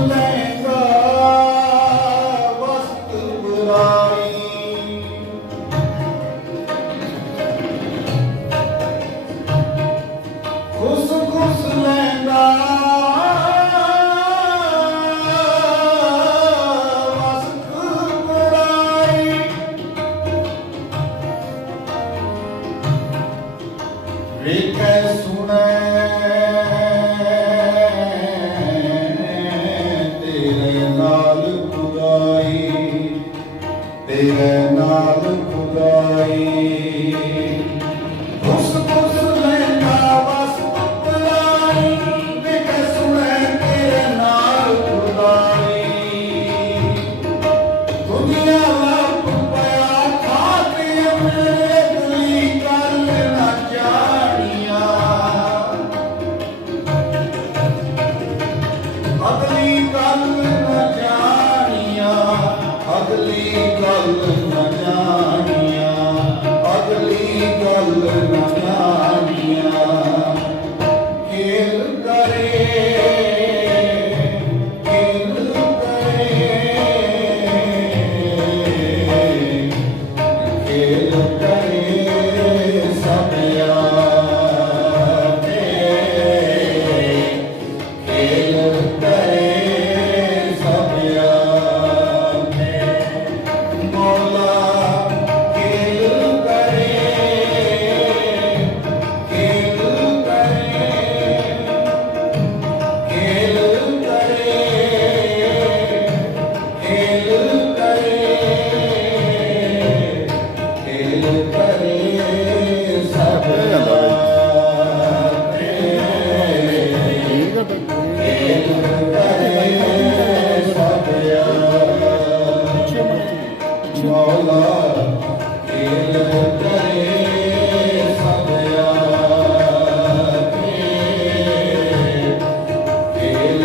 Sunday. believe I love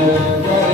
Lord.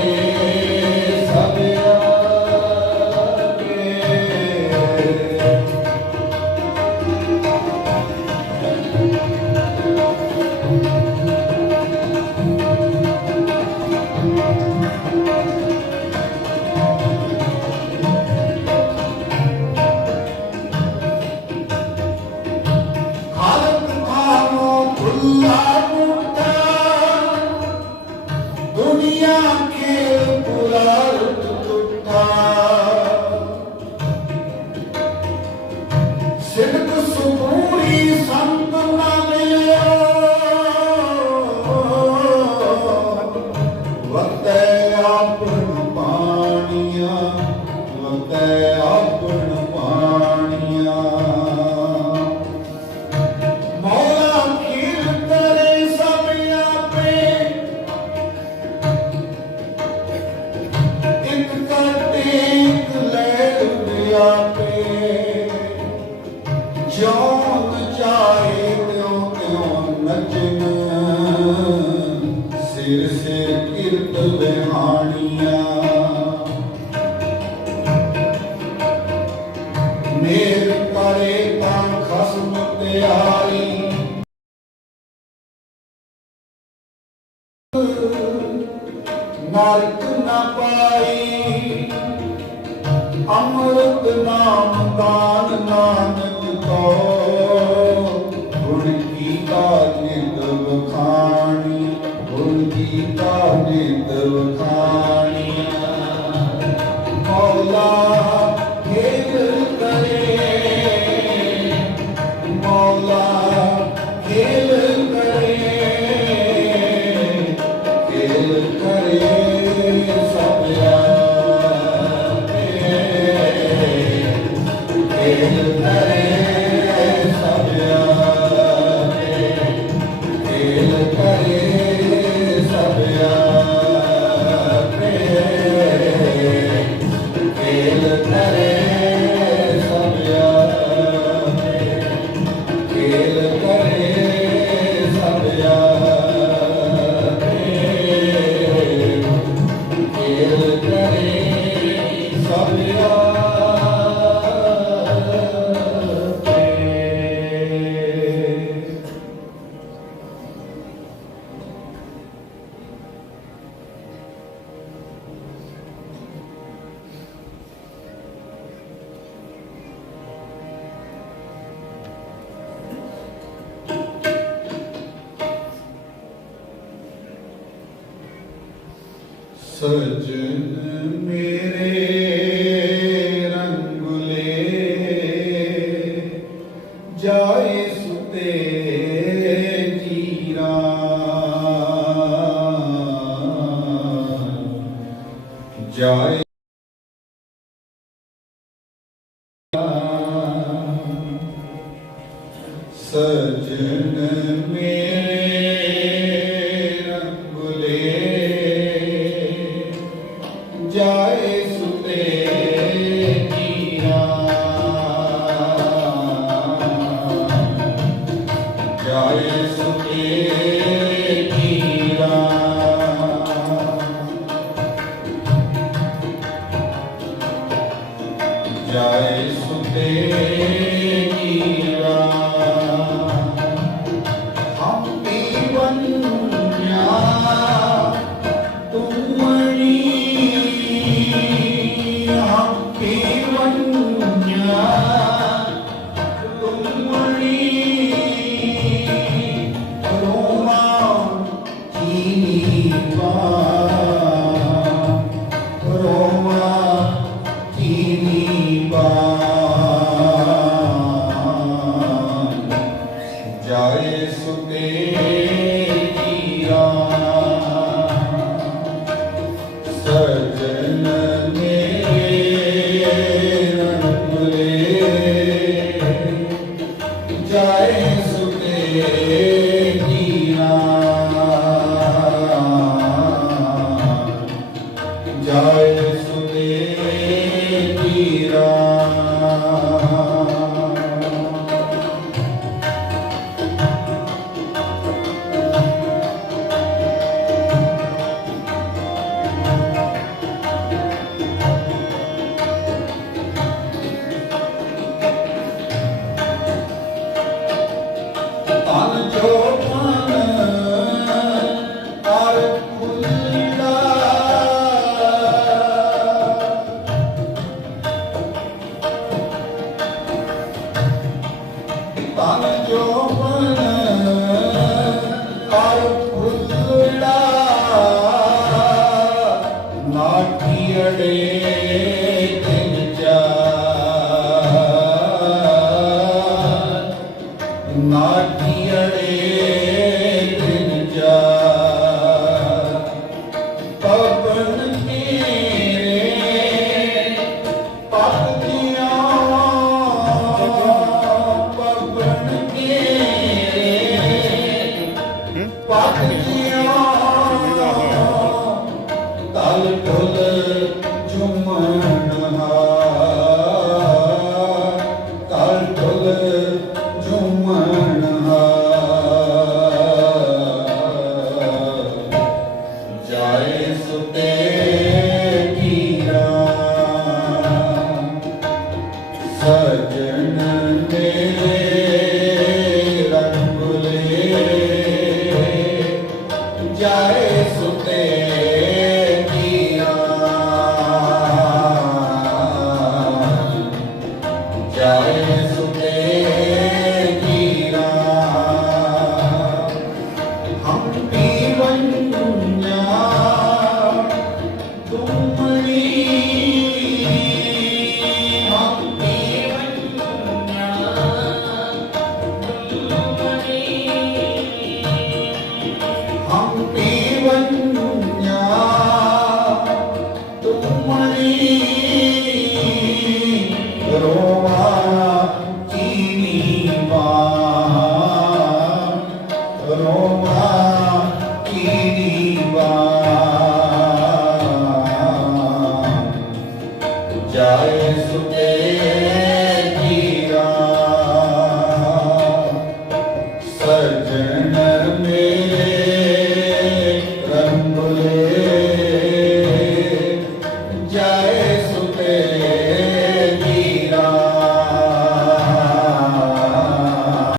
God ਸਜਨ ਮੇਰੇ ਰੰਗੁਲੇ ਜਾਏ ਸੁਤੇ ਜੀਰਾ। ਜਾਏ ਜਾਏ ਸੁਤੇ ਕੀਆ ਜਾਏ ਸੁਤੇ ਕੀਆ ਜਾਏ ਸੁਤੇ ਕੀਆ Oh. heart.